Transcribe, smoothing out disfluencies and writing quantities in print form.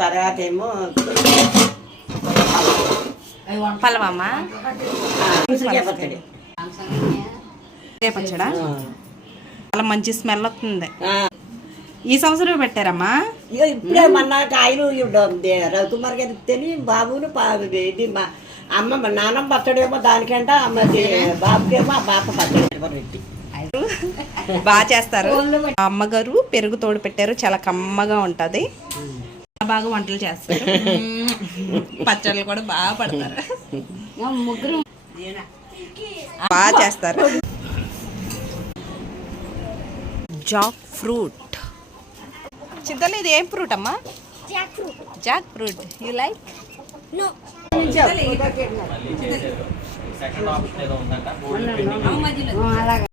తర్వాత ఏమో పలవమ్మ పచ్చడా చాలా మంచి స్మెల్ వస్తుంది. ఈ సంవత్సరం పెట్టారమ్మా? ఇప్పుడే మొన్న కాయలు రవికుమార్ గారు ఇస్తేని బాబును ఇది మా అమ్మ నాన్నమ్మ పచ్చడేమో దానికంట అమ్మది బాబుకేమో ఆ బాప పచ్చడి పెట్టి బాగా చేస్తారు. అమ్మగారు పెరుగు తోడు పెట్టారు, చాలా కమ్మగా ఉంటది. బాగా వంటలు చేస్తారు, పచ్చళ్ళు కూడా బాగా పడతారు, ముగ్గురు బాగా చేస్తారు. Jack fruit. చింతలు ఇది ఏం ఫ్రూట్ అమ్మా? Jack fruit. You like? No. Second option ఏదో ఉందంట.